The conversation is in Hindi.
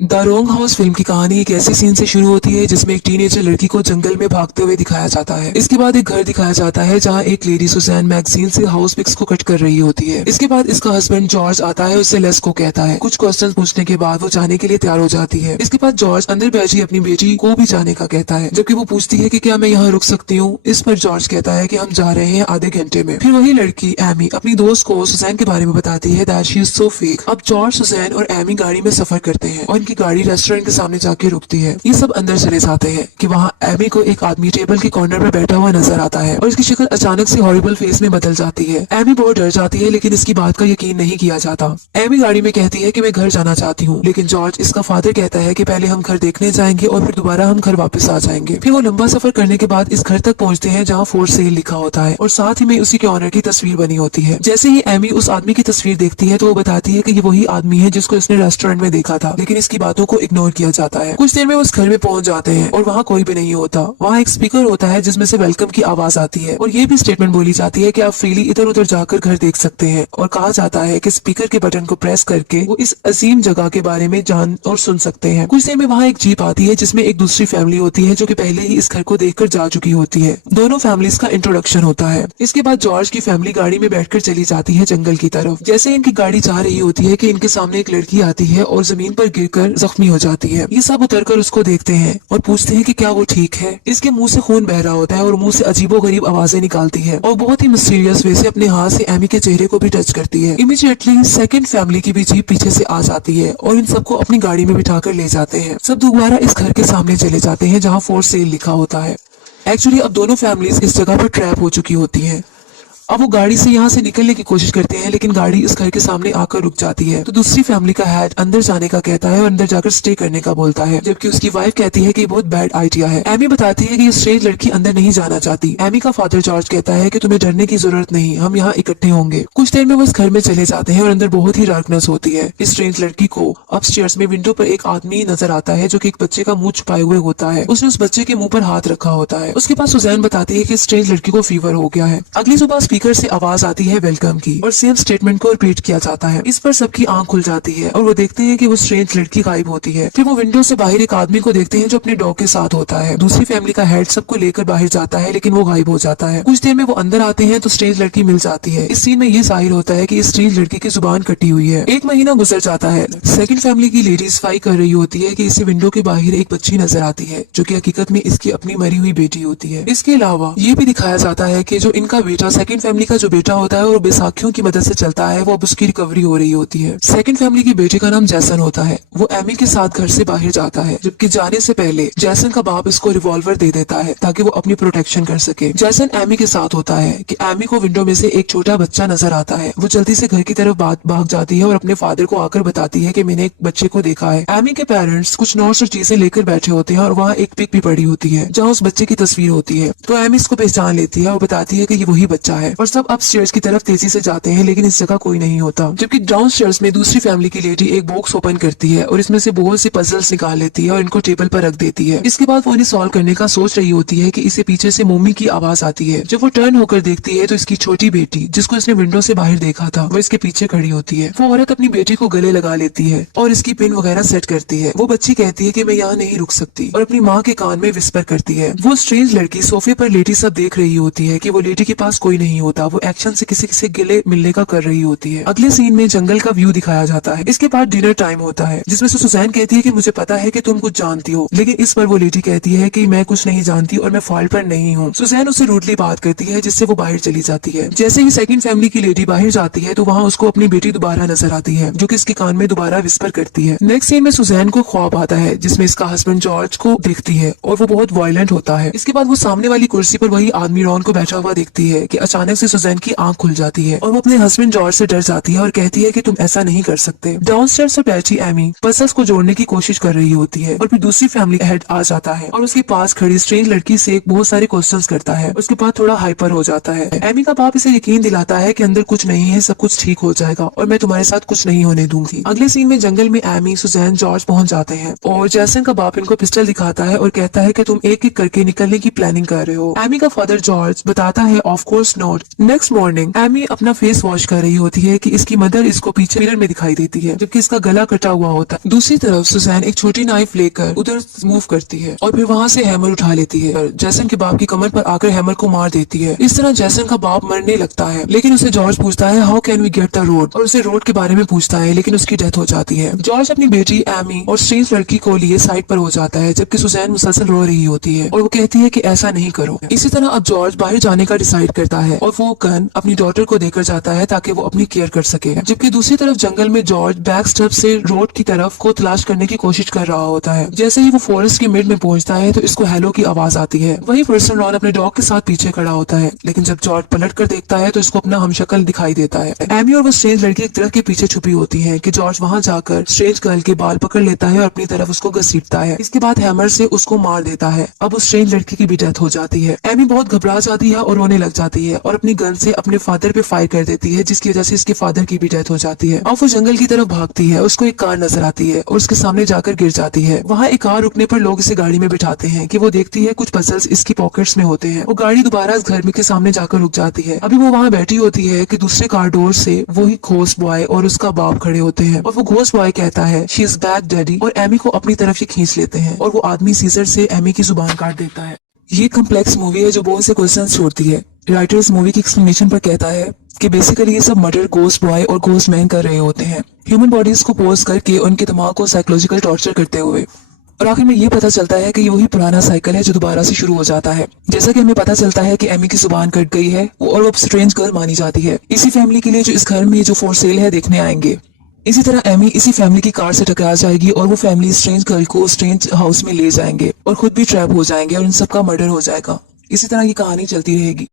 द रोंग हाउस फिल्म की कहानी एक ऐसी सीन से शुरू होती है जिसमें एक टीनेजर लड़की को जंगल में भागते हुए दिखाया जाता है। इसके बाद एक घर दिखाया जाता है जहां एक लेडी सुजैन मैगजीन से हाउस पिक्स को कट कर रही होती है। इसके बाद इसका हस्बैंड जॉर्ज आता है, उससे लेस को कहता है। कुछ क्वेश्चन पूछने के बाद वो जाने के लिए तैयार हो जाती है। इसके बाद जॉर्ज अंदर बैठी अपनी बेटी को भी जाने का कहता है, जबकि वो पूछती है कि क्या मैं यहाँ रुक सकती हूँ। इस पर जॉर्ज कहता है कि हम जा रहे हैं आधे घंटे में। फिर वही लड़की एमी अपनी दोस्त को सुजैन के बारे में बताती है that she is so fake. अब जॉर्ज, सुजैन और एमी गाड़ी में सफर करते हैं और इनकी गाड़ी रेस्टोरेंट के सामने जाके रुकती है। ये सब अंदर चले जाते हैं कि वहाँ एमी को एक आदमी टेबल के कॉर्नर में बैठा हुआ नजर आता है और इसकी शक्ल अचानक से हॉरिबल फेस में बदल जाती है। एमी बहुत डर जाती है लेकिन इसकी बात का यकीन नहीं किया जाता। एमी गाड़ी में कहती है कि मैं घर जाना चाहती हूँ, लेकिन जॉर्ज, इसका फादर, कहता है कि पहले हम घर देखने जाएंगे और फिर दोबारा हम घर वापस आ जाएंगे। फिर वो लंबा सफर करने के बाद इस घर तक पहुँचते हैं जहाँ फॉर सेल लिखा होता है और साथ ही में उसी के ऑनर की तस्वीर बनी होती है। जैसे ही एमी उस आदमी की तस्वीर देखती है तो वो बताती है कि ये वही आदमी है जिसको इसने रेस्टोरेंट में देखा था, लेकिन इसकी बातों को इग्नोर किया जाता है। कुछ देर में उस घर में पहुंच जाते हैं और वहाँ कोई भी नहीं होता। वहाँ एक स्पीकर होता है जिसमें से वेलकम की आवाज आती है और ये भी स्टेटमेंट बोली जाती है कि आप फ्रीली इधर उधर जाकर घर देख सकते हैं, और कहा जाता है कि स्पीकर के बटन को प्रेस करके वो इस अजीम जगह के बारे में जान और सुन सकते हैं। कुछ देर में वहाँ एक जीप आती है जिसमें एक दूसरी फैमिली होती है जो कि पहले ही इस घर को देखकर जा चुकी होती है। दोनों फैमिलीज का इंट्रोडक्शन होता है। इसके बाद जॉर्ज की फैमिली गाड़ी में बैठकर चली जाती है जंगल की तरफ। जैसे इनकी गाड़ी जा रही होती है कि इनके सामने एक लड़की आती है और जमीन पर गिरकर जख्मी हो जाती है। ये सब उतरकर उसको देखते हैं और पूछते हैं कि क्या वो ठीक है। इसके मुंह से खून बह रहा होता है और मुंह से अजीबोगरीब आवाजें निकालती है और बहुत ही मिस्टीरियस वे से अपने हाथ से एमी के चेहरे को भी टच करती है। इमीडिएटली सेकंड फैमिली की भी जीप पीछे से आ जाती है और इन सबको अपनी गाड़ी में बिठाकर ले जाते हैं। सब दोबारा इस घर के सामने चले जाते हैं जहाँ फॉर सेल लिखा होता है। एक्चुअली अब दोनों फैमिलीज इस जगह पर ट्रैप हो चुकी होती हैं। अब वो गाड़ी से यहाँ से निकलने की कोशिश करते हैं लेकिन गाड़ी इस घर के सामने आकर रुक जाती है। तो दूसरी फैमिली का हेड अंदर जाने का कहता है और अंदर जाकर स्टे करने का बोलता है, जबकि उसकी वाइफ कहती है कि ये बहुत बैड आइडिया है। एमी बताती है कि ये स्ट्रेंज लड़की अंदर नहीं जाना चाहती। एमी का फादर जॉर्ज कहता है कि तुम्हें डरने की जरूरत नहीं, हम यहाँ इकट्ठे होंगे। कुछ देर में वो इस घर में चले जाते हैं और अंदर बहुत ही डार्कनेस होती है। इस स्ट्रेंज लड़की को अपस्टेयर्स में विंडो पर एक आदमी नजर आता है जो कि एक बच्चे का मुंह छुपाए हुए होता है। उसने उस बच्चे के मुंह पर हाथ रखा होता है। उसके पास सुजैन बताती है कि स्ट्रेंज लड़की को फीवर हो गया है। अगली सुबह स्पीकर से आवाज आती है वेलकम की और सेम स्टेटमेंट को रिपीट किया जाता है। इस पर सबकी आंख खुल जाती है और वो देखते हैं कि वो स्ट्रेंज लड़की गायब होती है। फिर वो विंडो से बाहर एक आदमी को देखते हैं जो अपने डॉग के साथ होता है। दूसरी फैमिली का हेड सबको लेकर बाहर जाता है लेकिन वो गायब हो जाता है। कुछ देर में वो अंदर आते हैं तो स्ट्रेंज लड़की मिल जाती है। इस सीन में ये जाहिर होता है कि इस स्ट्रेंज लड़की की जुबान कटी हुई है। एक महीना गुजर जाता है। सेकंड फैमिली की लेडी सफाई कर रही होती है कि इसे विंडो के बाहर एक बच्ची नजर आती है जो कि हकीकत में इसकी अपनी मरी हुई बेटी होती है। इसके अलावा ये भी दिखाया जाता है कि जो इनका बेटा, सेकंड फैमिली का जो बेटा होता है, वो बैसाखियों की मदद से चलता है। वो अब उसकी रिकवरी हो रही होती है। सेकंड फैमिली के बेटे का नाम जैसन होता है। वो एमी के साथ घर से बाहर जाता है, जबकि जाने से पहले जैसन का बाप इसको रिवॉल्वर दे देता है ताकि वो अपनी प्रोटेक्शन कर सके। जैसन एमी के साथ होता है कि एमी को विंडो में से एक छोटा बच्चा नजर आता है। वो जल्दी से घर की तरफ भाग जाती है और अपने फादर को आकर बताती है कि मैंने एक बच्चे को देखा है। एमी के पेरेंट्स कुछ नोट्स और चीजें लेकर बैठे होते हैं और वहाँ एक पिक भी पड़ी होती है जहाँ उस बच्चे की तस्वीर होती है। तो एमी इसको पहचान लेती है और बताती है कि ये वही बच्चा है और सब अपस्टेयर्स की तरफ तेजी से जाते हैं लेकिन इस जगह कोई नहीं होता। जबकि डाउनस्टेयर्स में दूसरी फैमिली की लेडी एक बॉक्स ओपन करती है और इसमें से बहुत सी पजल्स निकाल लेती है और इनको टेबल पर रख देती है। इसके बाद वो इन्हें सॉल्व करने का सोच रही होती है कि इसे पीछे से मम्मी की आवाज आती है। जब वो टर्न होकर देखती है तो इसकी छोटी बेटी, जिसको इसने विंडो से बाहर देखा था, वो इसके पीछे खड़ी होती है। वो औरत अपनी बेटी को गले लगा लेती है और इसकी पिन वगैरह सेट करती है। वो बच्ची कहती है कि मैं यहाँ नहीं रुक सकती और अपनी माँ के कान में विस्पर करती है। वो स्ट्रेंज लड़की सोफे पर लेटी सब देख रही होती है कि वो लेडी के पास कोई नहीं होता। वो एक्शन से किसी से गिले मिलने का कर रही होती है। अगले सीन में जंगल का व्यू दिखाया जाता है। इसके बाद डिनर टाइम होता है जिसमें से सुजैन कहती है कि मुझे पता है कि तुम कुछ जानती हो, लेकिन इस पर वो लेडी कहती है कि मैं कुछ नहीं जानती और मैं फॉल्ट पर नहीं हूँ। सुजैन उससे रूडली बात करती है जिससे वो बाहर चली जाती है। जैसे ही सेकंड फैमिली की लेडी बाहर जाती है तो वहाँ उसको अपनी बेटी दोबारा नजर आती है जो कि इसके कान में दोबारा विस्पर करती है। नेक्स्ट सीन में सुजैन को ख्वाब आता है जिसमें इसका हस्बैंड जॉर्ज को देखती है और वो बहुत वायलेंट होता है। इसके बाद वो सामने वाली कुर्सी पर वही आदमी रॉन को बैठा हुआ देखती है कि अचानक से सुजैन की आंख खुल जाती है और वो अपने हस्बैंड जॉर्ज से डर जाती है और कहती है कि तुम ऐसा नहीं कर सकते। डाउनस्टेयर्स पर बैठी एमी पजल्स को जोड़ने की कोशिश कर रही होती है और फिर दूसरी फैमिली हेड आ जाता है और उसके पास खड़ी स्ट्रेंज लड़की से बहुत सारे क्वेश्चंस करता है। उसके बाद थोड़ा हाइपर हो जाता है। एमी का बाप इसे यकीन दिलाता है कि अंदर कुछ नहीं है, सब कुछ ठीक हो जाएगा और मैं तुम्हारे साथ कुछ नहीं होने दूंगी। अगले सीन में जंगल में एमी, सुजैन, जॉर्ज पहुंच जाते हैं और जैसन का बाप इनको पिस्टल दिखाता है और कहता है कि तुम एक एक करके निकलने की प्लानिंग कर रहे हो। एमी का फादर जॉर्ज बताता है of course not, next morning Amy अपना फेस वॉश कर रही होती है कि इसकी मदर इसको पीछे मिरर में दिखाई देती है, जबकि इसका गला कटा हुआ होता है। दूसरी तरफ सुजैन एक छोटी नाइफ लेकर उधर मूव करती है और फिर वहाँ से हैमर उठा लेती है। जैसन के बाप की कमर पर आकर हैमर को मार देती है। इस तरह जैसन का बाप मरने लगता है, लेकिन उसे जॉर्ज पूछता है how can we get the road, और उसे रोड के बारे में पूछता है, लेकिन उसकी डेथ हो जाती है। जॉर्ज अपनी बेटी एमी और स्ट्रेंज लड़की को लिए साइड पर हो जाता है, जबकि सुजैन मुसलसल रो रही होती है और वो कहती है कि ऐसा नहीं करो। इसी तरह अब जॉर्ज बाहर जाने का डिसाइड करता है और वो गन अपनी डॉटर को देकर जाता है ताकि वो अपनी केयर कर सके। जबकि दूसरी तरफ जंगल में जॉर्ज बैक स्टेप से रोड की तरफ को तलाश करने की कोशिश कर रहा होता है। जैसे ही वो फॉरेस्ट के मिड में पहुंचता है तो इसको हेलो की आवाज आती है। वही पर्सन रॉन अपने डॉग के साथ पीछे खड़ा होता है, लेकिन जब जॉर्ज पलट कर देखता है तो इसको अपना हमशक्ल दिखाई देता है। एमी और वो स्ट्रेंज लड़की एक दरख्त के पीछे छुपी होती है कि जॉर्ज वहां जाकर स्ट्रेंज गर्ल के बाल पकड़ लेता है और अपनी तरफ उसको घसीटता है। इसके बाद हैमर से उसको मार देता है। अब उस स्ट्रेंज लड़की की भी डेथ हो जाती है। एमी बहुत घबरा जाती है और रोने लग जाती है और अपनी गन से अपने फादर पे फायर कर देती है, जिसकी वजह से इसके फादर की भी डेथ हो जाती है। अब वो जंगल की तरफ भागती है, उसको एक कार नजर आती है और उसके सामने जाकर गिर जाती है। वहाँ एक कार रुकने पर लोग इसे गाड़ी में बिठाते हैं कि वो देखती है कुछ पजल्स इसकी पॉकेट्स में होते हैं। वो गाड़ी दोबारा इस घर में के सामने जाकर रुक जाती है। अभी वो वहाँ बैठी होती है कि दूसरे कार डोर से वही घोस्ट बॉय और उसका बाप खड़े होते हैं और वो घोस्ट बॉय कहता है शी इज बैक डैडी, और एमी को अपनी तरफ से खींच लेते हैं और वो आदमी सीजर से एमी की जुबान काट देता है। ये कम्प्लेक्स मूवी है जो बहुत से क्वेश्चंस छोड़ती है। राइटर इस मूवी की एक्सप्लेनेशन पर कहता है कि बेसिकली ये सब मर्डर घोस्ट बॉय और घोस्ट मैन कर रहे होते हैं, ह्यूमन बॉडीज को पोज करके उनके दिमाग को साइकोलॉजिकल टॉर्चर करते हुए। और आखिर में ये पता चलता है कि ये वही पुराना साइकिल है जो दोबारा से शुरू हो जाता है। जैसा कि हमें पता चलता है कि एमी की जुबान कट गई है और वो स्ट्रेंज गर्ल मानी जाती है। इसी फैमिली के लिए जो इस घर में जो फॉर सेल है देखने आएंगे। इसी तरह एमी इसी फैमिली की कार से टकरा जाएगी और वो फैमिली स्ट्रेंज गर्ल को स्ट्रेंज हाउस में ले जाएंगे और खुद भी ट्रैप हो जाएंगे और इन सब का मर्डर हो जाएगा। इसी तरह की कहानी चलती रहेगी।